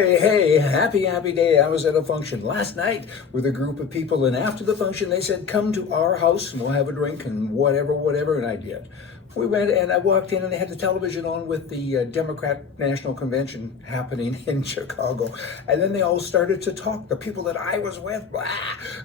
Hey, happy day. I was at a function last night with a group of people, and after the function, they said, come to our house and we'll have a drink and whatever, and I did. We went and I walked in and they had the television on with the Democrat National Convention happening in Chicago. And then they all started to talk. The people that I was with, blah,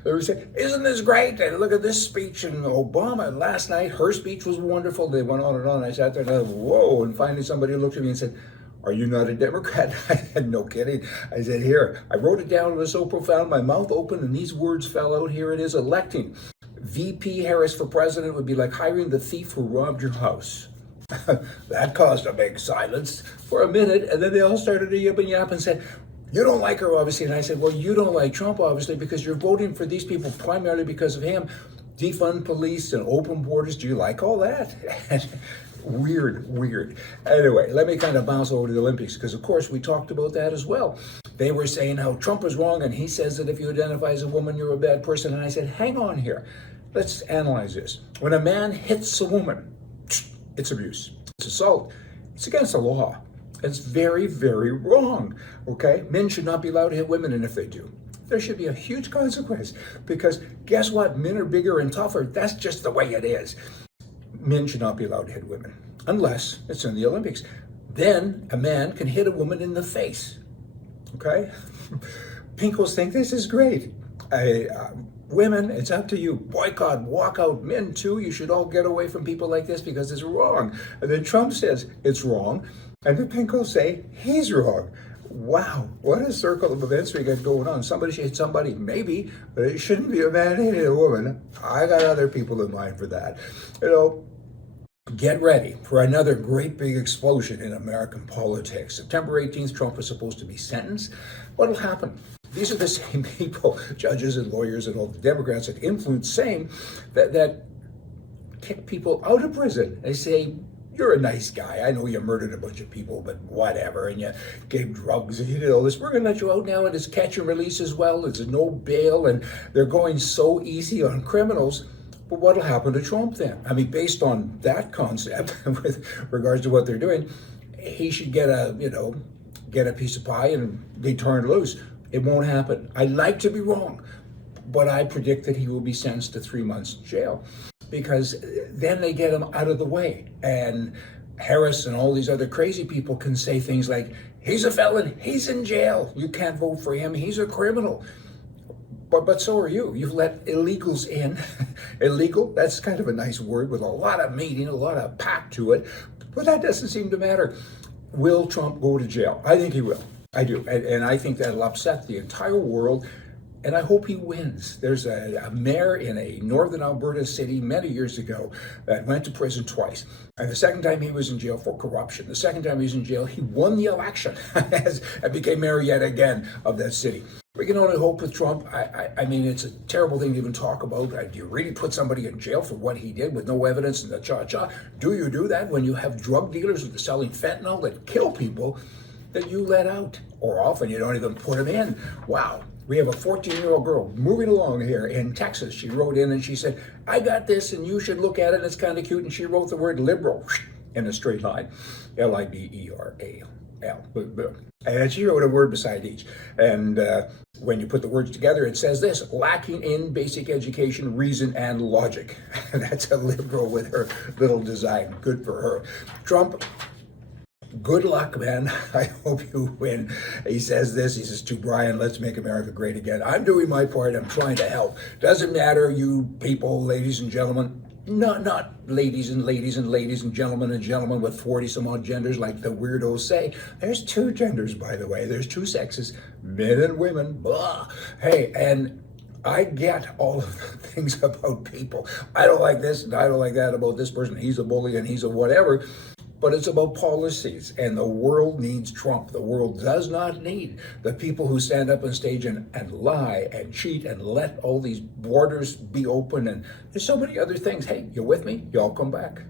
they were saying, isn't this great? And look at this speech. And Obama last night, her speech was wonderful. They went on and on. I sat there and I thought, whoa. And finally somebody looked at me and said, are you not a Democrat? I said, no kidding. I said, here, I wrote it down. It was so profound. My mouth opened and these words fell out. Here it is, electing VP Harris for president would be like hiring the thief who robbed your house. That caused a big silence for a minute. And then they all started to yap and said, you don't like her, obviously. And I said, well, you don't like Trump, obviously, because you're voting for these people primarily because of him. Defund police and open borders. Do you like all that? Weird. Anyway, let me kind of bounce over to the Olympics because, of course, we talked about that as well. They were saying how Trump was wrong and he says that if you identify as a woman, you're a bad person. And I said, hang on here. Let's analyze this. When a man hits a woman, it's abuse. It's assault. It's against the law. It's very wrong, okay? Men should not be allowed to hit women, and if they do, there should be a huge consequence because guess what? Men are bigger and tougher. That's just the way it is. Men should not be allowed to hit women unless it's in the Olympics. Then a man can hit a woman in the face, okay? Pinkos think this is great. Women, it's up to you. Boycott, walk out. Men too, you should all get away from people like this because it's wrong. And then Trump says it's wrong. And the Pinkos say he's wrong. Wow, what a circle of events we got going on. Somebody should hit somebody, maybe, but it shouldn't be a man hitting a woman. I got other people in mind for that. You know, get ready for another great big explosion in American politics. September 18th, Trump is supposed to be sentenced. What'll happen? These are the same people, judges and lawyers and all the Democrats that influence same that kick people out of prison. They say, you're a nice guy. I know you murdered a bunch of people, but whatever. And you gave drugs and you did all this. We're going to let you out now and it's catch and release as well. It's no bail and they're going so easy on criminals. But what'll happen to Trump then? I mean, based on that concept with regards to what they're doing, he should get a piece of pie and be turned loose. It won't happen. I like to be wrong, but I predict that he will be sentenced to 3 months jail because then they get him out of the way. And Harris and all these other crazy people can say things like, he's a felon, he's in jail, you can't vote for him, he's a criminal. But so are you. You've let illegals in. Illegal, that's kind of a nice word with a lot of meaning, a lot of pop to it, but that doesn't seem to matter. Will Trump go to jail? I think he will. I do, and I think that'll upset the entire world, and I hope he wins. There's a mayor in a northern Alberta city many years ago that went to prison twice, and the second time he was in jail for corruption. The second time he was in jail, he won the election and became mayor yet again of that city. We can only hope with Trump. I mean, it's a terrible thing to even talk about. Do you really put somebody in jail for what he did with no evidence and the cha-cha? Do you do that when you have drug dealers that are selling fentanyl that kill people that you let out, or often you don't even put them in? Wow. We have a 14-year-old girl moving along here in Texas. She wrote in and she said, I got this and you should look at it. It's kind of cute. And she wrote the word liberal in a straight line, L-I-B-E-R-A-L. And she wrote a word beside each. And when you put the words together, it says this: lacking in basic education, reason, and logic. That's a liberal with her little design. Good for her. Trump, good luck, man. I hope you win. He says this, he says, to Brian, let's make America great again. I'm doing my part. I'm trying to help. Doesn't matter, you people, ladies and gentlemen. Not ladies and gentlemen with 40 some odd genders like the weirdos say. There's two genders, by the way. There's two sexes, men and women. Blah. Hey, and I get all of the things about people. I don't like this and I don't like that about this person. He's a bully and he's a whatever. But it's about policies, and the world needs Trump. The world does not need the people who stand up on stage and lie and cheat and let all these borders be open. And there's so many other things. Hey, you with me? Y'all come back.